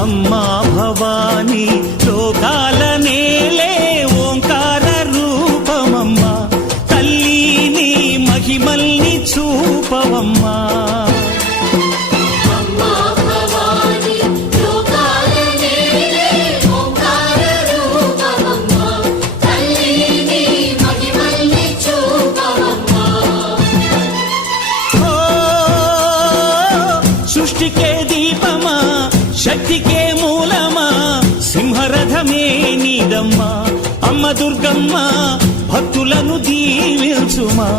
అమ్మా భవానీ లోకాల నేలే ఓంకార రూపమమ్మా, తల్లి నీ మహిమల్ని చూపవమ్మా. సృష్టికే దీపమా, శక్తికే మూలమా, సింహరథమే నీదమ్మా. అమ్మ దుర్గమ్మ భక్తులను దీవించుమా.